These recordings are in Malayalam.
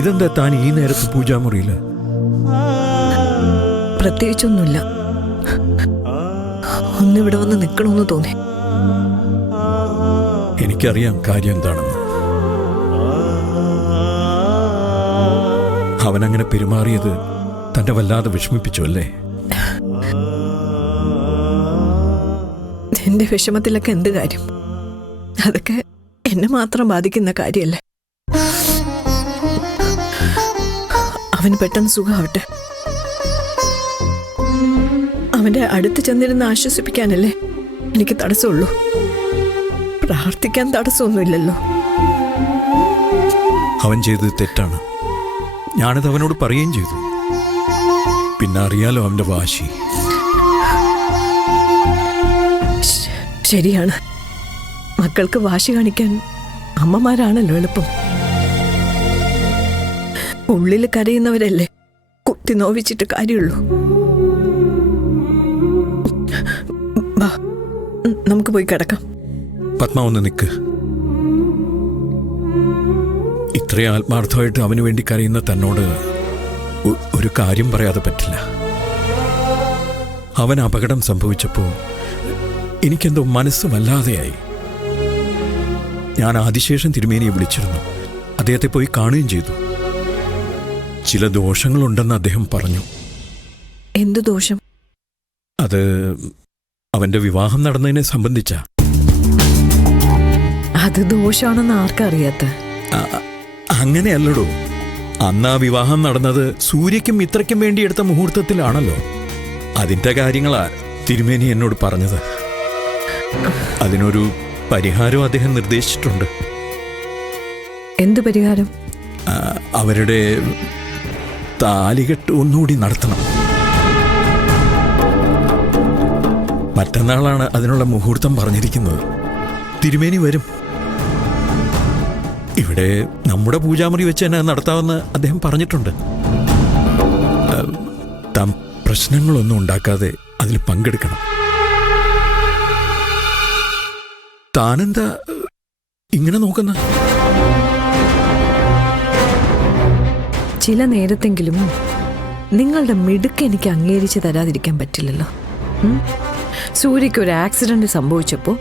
ഇതെന്താ താൻ ഈ നേരത്ത് പൂജാമുറിയില്ല? പ്രത്യേകിച്ചൊന്നുമില്ല, ഒന്നിവിടെ വന്ന് നിൽക്കണമെന്ന് തോന്നി. എനിക്കറിയാം കാര്യം എന്താണെന്ന്. അവനങ്ങനെ പെരുമാറിയത് തന്റെ വല്ലാതെ വിഷമിപ്പിച്ചു അല്ലേ? എന്റെ വിഷമത്തിലൊക്കെ എന്ത് കാര്യം? അതൊക്കെ എന്നെ മാത്രം ബാധിക്കുന്ന കാര്യമല്ലേ. അവന് പെട്ടെന്ന് സുഖമാവട്ടെ. അവന്റെ അടുത്ത് ചെന്നിരുന്ന് ആശ്വസിപ്പിക്കാനല്ലേ എനിക്ക് തടസ്സമുള്ളൂ. പ്രാർത്ഥിക്കാൻ തടസ്സമൊന്നുമില്ലല്ലോ. അവൻ ചെയ്തത് തെറ്റാണ്. ഞാനത് അവനോട് പറയുകയും ചെയ്തു. പിന്നെ അറിയാലോ അവന്റെ വാശി. ശരിയാണ്, മക്കൾക്ക് വാശി കാണിക്കാൻ അമ്മമാരാണല്ലോ എളുപ്പം. ഉള്ളിൽ കരയുന്നവരല്ലേ കുത്തി നോവിച്ചിട്ട് കാര്യമുള്ളൂ. നമുക്ക് പോയി കിടക്കാം. പത്മ ഒന്ന് നിൽക്ക്. ഇത്രയും ആത്മാർത്ഥമായിട്ട് അവന് വേണ്ടി കരയുന്ന തന്നോട് ഒരു കാര്യം പറയാതെ പറ്റില്ല. അവൻ അപകടം സംഭവിച്ചപ്പോൾ എനിക്കെന്തോ മനസ്സ് വല്ലാതെയായി. ഞാൻ ആദിശേഷൻ തിരുമേനിയെ വിളിച്ചിരുന്നു. അദ്ദേഹത്തെ പോയി കാണുകയും ചെയ്തു. ചില ദോഷങ്ങളുണ്ടെന്ന് അദ്ദേഹം പറഞ്ഞു. എന്തു ദോഷം? അത് അവന്റെ വിവാഹം നടന്നതിനെ സംബന്ധിച്ച. അത് ദോഷമാണെന്ന് ആർക്കറിയാത്ത? അങ്ങനെയല്ലടോ. അന്ന് ആ വിവാഹം നടന്നത് സൂര്യയ്ക്കും മിത്രയ്ക്കും വേണ്ടി എടുത്ത മുഹൂർത്തത്തിലാണല്ലോ. അതിന്റെ കാര്യങ്ങളാ തിരുമേനി എന്നോട് പറഞ്ഞത്. അതിനൊരു പരിഹാരം അദ്ദേഹം നിർദ്ദേശിച്ചിട്ടുണ്ട്. എന്ത് പരിഹാരം? അവരുടെ താലികെട്ട് ഒന്നുകൂടി നടത്തണം. മറ്റന്നാളാണ് അതിനുള്ള മുഹൂർത്തം പറഞ്ഞിരിക്കുന്നത്. തിരുമേനി വരും. ഇവിടെ നമ്മുടെ പൂജാമുറി വെച്ച് തന്നെ നടത്താമെന്ന് അദ്ദേഹം പറഞ്ഞിട്ടുണ്ട്. താൻ പ്രശ്നങ്ങളൊന്നും ഉണ്ടാക്കാതെ അതിൽ പങ്കെടുക്കണം. താനെന്താ ഇങ്ങനെ നോക്കുന്ന? ചില നേരത്തെങ്കിലും നിങ്ങളുടെ മിടുക്ക് എനിക്ക് അംഗീകരിച്ച് തരാതിരിക്കാൻ പറ്റില്ലല്ലോ. സൂര്യയ്ക്ക് ഒരു ആക്സിഡന്റ് സംഭവിച്ചപ്പോൾ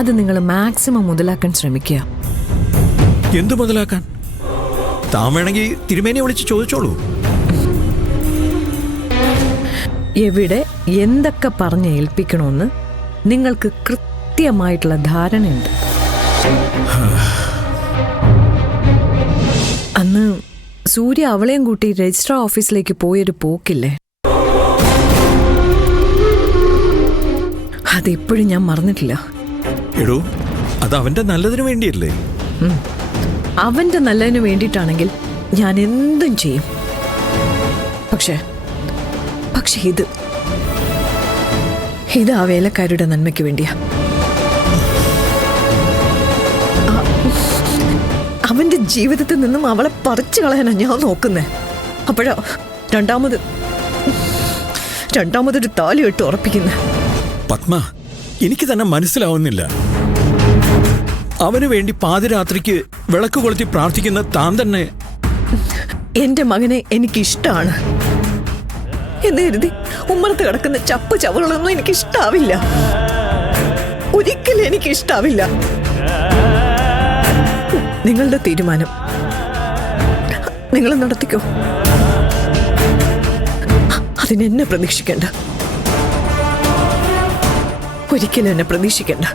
അത് നിങ്ങൾ മാക്സിമം മുതലാക്കാൻ ശ്രമിക്കുക. എന്ത് മുതലാക്കാൻ? താൻ വേണമെങ്കിൽ തിരുമേനിയെ വിളിച്ച് ചോദിച്ചോളൂ. എവിടെ എന്തൊക്കെ പറഞ്ഞ് ഏൽപ്പിക്കണമെന്ന് നിങ്ങൾക്ക് കൃത്യമായിട്ടുള്ള ധാരണയുണ്ട്. അന്ന് സൂര്യ അവളെയും കൂട്ടി രജിസ്ട്രാർ ഓഫീസിലേക്ക് പോയൊരു പോക്കില്ലേ, അതെപ്പോഴും ഞാൻ മറന്നിട്ടില്ല. എടോ, അത് അവന്റെ നല്ലതിനു വേണ്ടിയല്ലേ? അവന്റെ നല്ലതിനു വേണ്ടിയിട്ടാണെങ്കിൽ ഞാൻ എന്തും ചെയ്യും. പക്ഷേ ഇത് ആ വേലക്കാരുടെ നന്മയ്ക്ക് വേണ്ടിയാ. അവന്റെ ജീവിതത്തിൽ നിന്നും അവളെ പറിച്ചു കളയാനാ ഞാൻ നോക്കുന്നേ. അപ്പോഴാ രണ്ടാമതൊരു താലി ഇട്ട് ഉറപ്പിക്കുന്നേ. പത്മ, എനിക്ക് തന്നെ മനസ്സിലാവുന്നില്ല. അവന് വേണ്ടി പാതിരാത്രിക്ക് വിളക്ക് കൊളുത്തി പ്രാർത്ഥിക്കുന്ന താൻ തന്നെ. എന്റെ മകനെ എനിക്കിഷ്ടമാണ് എന്ന് കരുതി ഉമ്മറത്ത് കിടക്കുന്ന ചപ്പ് ചവറുകളൊന്നും എനിക്കിഷ്ടാവില്ല. ഒരിക്കലും എനിക്കിഷ്ടാവില്ല. നിങ്ങളുടെ തീരുമാനം നിങ്ങൾ നടത്തിക്കോ. അതിനെന്നെ പ്രതീക്ഷിക്കണ്ട. ഒരിക്കലും എന്നെ പ്രതീക്ഷിക്കണ്ട.